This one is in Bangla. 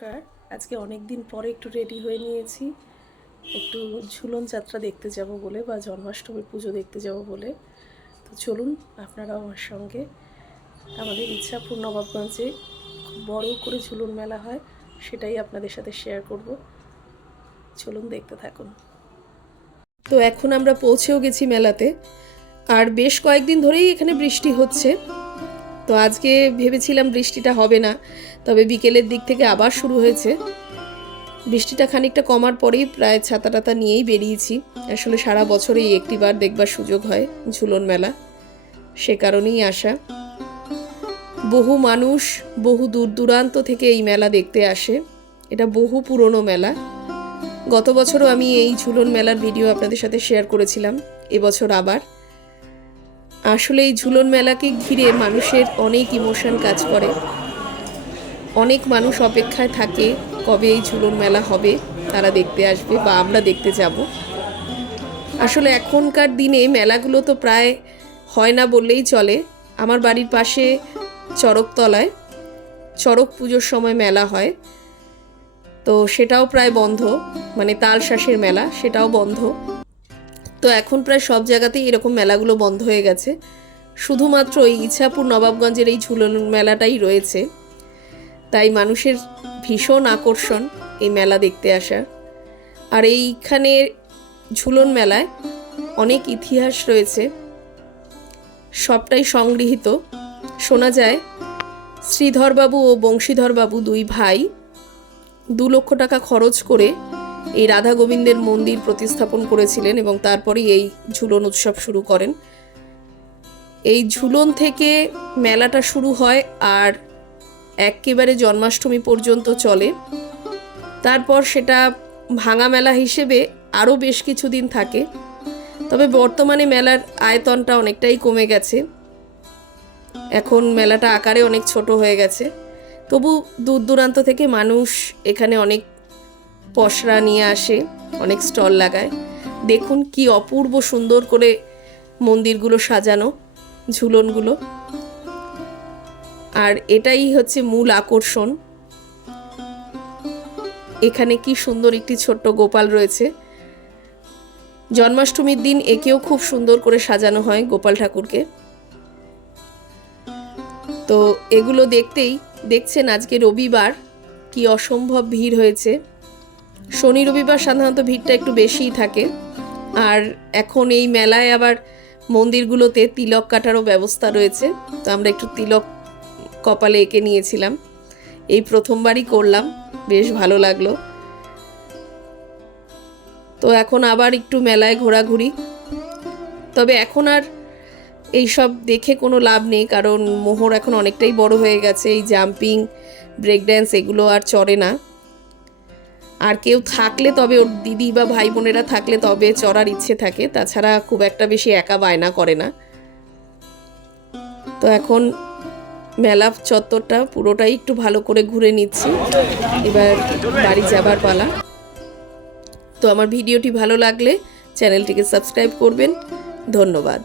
নমস্কার। আজকে অনেক দিন পরে একটু রেডি হয়ে নিয়েছি। একটু ঝুলন যাত্রা দেখতে যাব বলে বা জন্মাষ্টমীর পুজো দেখতে যাব বলে। তো চলুন, আপনারাও আমার সঙ্গে। আমাদের ইচ্ছাপুর নবাবগঞ্জে খুব বড় করে ঝুলন মেলা হয়, সেটাই আপনাদের সাথে শেয়ার করব। চলুন, দেখতে থাকুন। তো এখন আমরা পৌঁছেও গেছি মেলাতে। আর বেশ কয়েকদিন ধরেই এখানে বৃষ্টি হচ্ছে। তো আজকে ভেবেছিলাম বৃষ্টিটা হবে না, তবে বিকেলের দিক থেকে আবার শুরু হয়েছে। বৃষ্টিটা খানিকটা কমার পরেই প্রায় ছাতা টাতা নিয়েই বেরিয়েছি। আসলে সারা বছরেই একটিবার দেখবার সুযোগ হয় ঝুলন মেলা, সে কারণেই আসা। বহু মানুষ, বহু দূর দূরান্ত থেকে এই মেলা দেখতে আসে। এটা বহু পুরনো মেলা। গত বছরও আমি এই ঝুলন মেলার ভিডিও আপনাদের সাথে শেয়ার করেছিলাম এবছর আবার। আসলে এই ঝুলন মেলাকে ঘিরে মানুষের অনেক ইমোশন কাজ করে। অনেক মানুষ অপেক্ষায় থাকে কবে এই ঝুলন মেলা হবে, তারা দেখতে আসবে বা আমরা দেখতে যাব। আসলে এখনকার দিনে মেলাগুলো তো প্রায় হয় না বললেই চলে। আমার বাড়ির পাশে চড়কতলায় চড়ক পুজোর সময় মেলা হয়। তো সেটাও প্রায় বন্ধ মানে তালশ্বাসের মেলা, সেটাও বন্ধ। তো এখন প্রায় সব জায়গাতেই এরকম মেলাগুলো বন্ধ হয়ে গেছে। শুধুমাত্র এই ইছাপুর, নবাবগঞ্জের এই ঝুলন মেলাটাই রয়েছে। তাই মানুষের ভীষণ আকর্ষণ এই মেলা দেখতে আসার। আর এইখানে ঝুলন মেলায় অনেক ইতিহাস রয়েছে। সবটাই সংগৃহীত। শোনা যায়, শ্রীধরবাবু ও বংশীধরবাবু দুই ভাই দু লক্ষ টাকা খরচ করে এই রাধা গোবিন্দের মন্দির প্রতিস্থাপন করেছিলেন এবং তারপরেই এই ঝুলন উৎসব শুরু করেন। এই ঝুলন থেকে মেলাটা শুরু হয় আর একেবারে জন্মাষ্টমী পর্যন্ত চলে। তারপর সেটা ভাঙা মেলা হিসেবে আরও বেশ কিছুদিন থাকে। তবে বর্তমানে মেলার আয়তনটা অনেকটাই কমে গেছে। এখন মেলাটা আকারে অনেক ছোট হয়ে গেছে। তবু দূর দূরান্ত থেকে মানুষ এখানে অনেক পসরা নিয়ে আসে, অনেক স্টল লাগায়। দেখুন কি অপূর্ব সুন্দর করে মন্দিরগুলো সাজানো, ঝুলনগুলো। আর এটাই হচ্ছে মূল আকর্ষণ। এখানে কি সুন্দর একটি ছোট্ট গোপাল রয়েছে। জন্মাষ্টমীর দিন একেও খুব সুন্দর করে সাজানো হয় গোপাল ঠাকুরকে। তো এগুলো দেখতেই, দেখছেন আজকে রবিবার, কি অসম্ভব ভিড় হয়েছে। শনি রবিবার সাধারণত ভিড়টা একটু বেশিই থাকে। আর এখন এই মেলায় আবার মন্দিরগুলোতে তিলক কাটারও ব্যবস্থা রয়েছে। তো আমরা একটু তিলক কপালে এঁকে নিয়েছিলাম। এই প্রথমবারই করলাম, বেশ ভালো লাগল। তো এখন আবার একটু মেলায় ঘোরাঘুরি। তবে এখন আর এইসব দেখে কোনো লাভ নেই, কারণ মোহর এখন অনেকটাই বড় হয়ে গেছে। এই জাম্পিং ব্রেক ড্যান্স এগুলো আর চড়ে না। আর কেউ থাকলে তবে ওর দিদি বা ভাই বোনেরা থাকলে তবে চড়ার ইচ্ছে থাকে, তাছাড়া খুব একটা বেশি একা বায়না করে না। তো এখন মেলা চত্বরটা পুরোটাই একটু ভালো করে ঘুরে নিচ্ছি। এবার বাড়ি যাবার পালা। তো আমার ভিডিওটি ভালো লাগলে চ্যানেলটিকে সাবস্ক্রাইব করবেন। ধন্যবাদ।